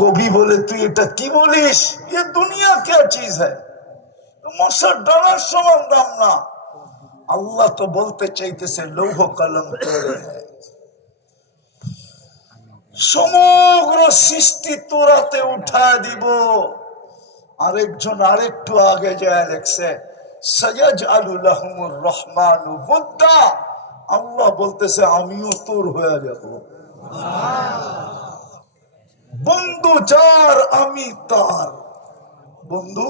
কবি বলে তুই এটা কি বলিস, ये दुनिया क्या चीज है, মশার ডানার সমান দাম না। আল্লাহ তো বলতে চাইতেছে লৌহ কলম তোরে হ্যায়, সমগ্র সৃষ্টি তোরাতে উঠায় দিব। আরেকজন আরেকটু আগে যায় লেখছে সায়াজআলু লাহুমুর রহমানু ওয়াদ্দা, আল্লাহ বলতেছে আমিও তোর হয়ে যাব। বন্ধু যার আমি তার, বন্ধু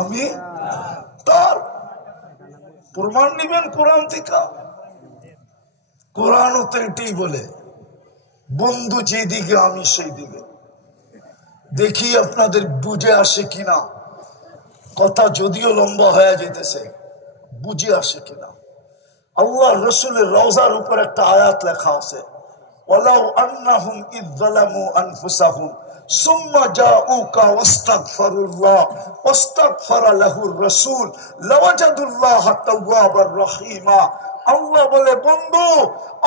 আমি তার। প্রমাণ নিবেন কোরআন থেকে, কোরআনও তো এটাই বলে বন্ধু যেদিকে আমি সেই দিকে। দেখি আপনাদের বুঝে আসে কিনা, কথা যদিও লম্বা হয়ে যেতেছে, বুঝে আসে কিনা। আল্লাহ রসুলের রওজার উপর একটা আয়াত লেখা আছে, ওয়ালাউ আন্নাহুম ইয যালামু আনফুসাহুম সুম্মা জাউকা ওয়াস্তাগফিরুল্লাহ ওয়াস্তাগফারা লাহুর রাসূল লাওয়াজাদুল্লাহা তাওয়াবার রহিমা। আল্লাহ বলে বন্ধু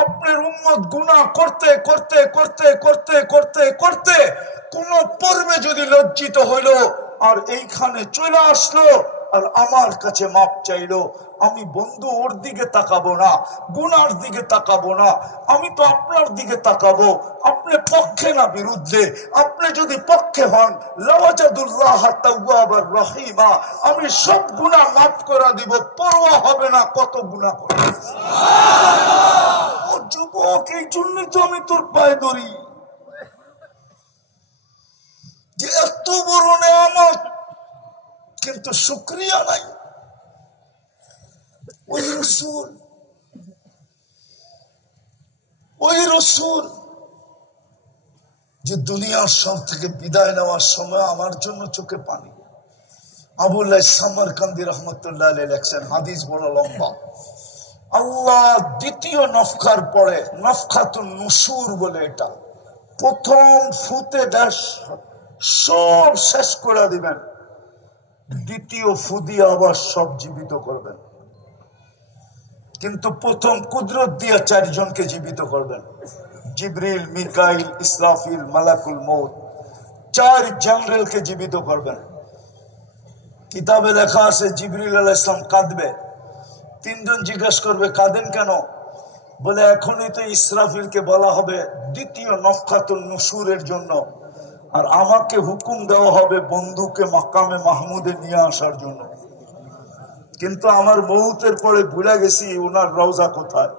আপনার উম্মত গুনাহ করতে করতে করতে করতে করতে করতে কোন পর্বে যদি লজ্জিত হইল আর এইখানে চলে আসলো আর আমার কাছে মাপ চাইলো, আমি বন্ধু ওর দিকে তাকাবো না, গুনার দিকে তাকাবো না, আমি তো আপনার দিকে তাকাবো। আপনি পক্ষে না বিরুদ্ধে, আপনি যদি পক্ষে হন লাওয়াজাদুল্লাহ তাওয়াবার রহিমা, আমি সব গুনাহ মাফ করে দিব, পরোয়া হবে না কত গুনাহ করে। ও যুবক, এই জন্যই তো আমি তোর পায়ে ধরি যে এত বড় নেয়ামত কিন্তু শুকরিয়া নাই। ওই রসুল যে দুনিয়ার সব থেকে বিদায় নেওয়ার সময় আমার জন্য চোখে পানি। আবুল্লাহ সামরকান্দি রহমতুল্লাহ আলাইহি লেখছেন, হাদিস বড় লম্বা, আল্লাহ দ্বিতীয় নফখার পরে, নফখাতুন নুশুর বলে এটা, প্রথম ফুতে দেশ সব শেষ করে দিবেন, দ্বিতীয় ফু দিয়ে আবার সব জীবিত করবেন। কিন্তু প্রথম কুদরত দিয়ে 4 জনকে জীবিত করবেন, জিবরিল, মিকাইল, ইসরাফিল, মালাকুল মউত, 4 জেনারেলকে জীবিত করবেন। কিতাবে লেখা আছে জিবরিল আলাইহিস সালাম কাঁদবে, 3 জন জিজ্ঞেস করবে কাঁদেন কেন, বলে এখনই তো ইসরাফিলকে বলা হবে দ্বিতীয় নফখাতুন নুশুরের জন্য, আর আমাকে হুকুম দেওয়া হবে বন্ধুকে মাকামে মাহমুদে নিয়ে আসার জন্য। কিন্তু আমার মউতের পরে ভুলে গেছি ওনার রওজা কোথায়।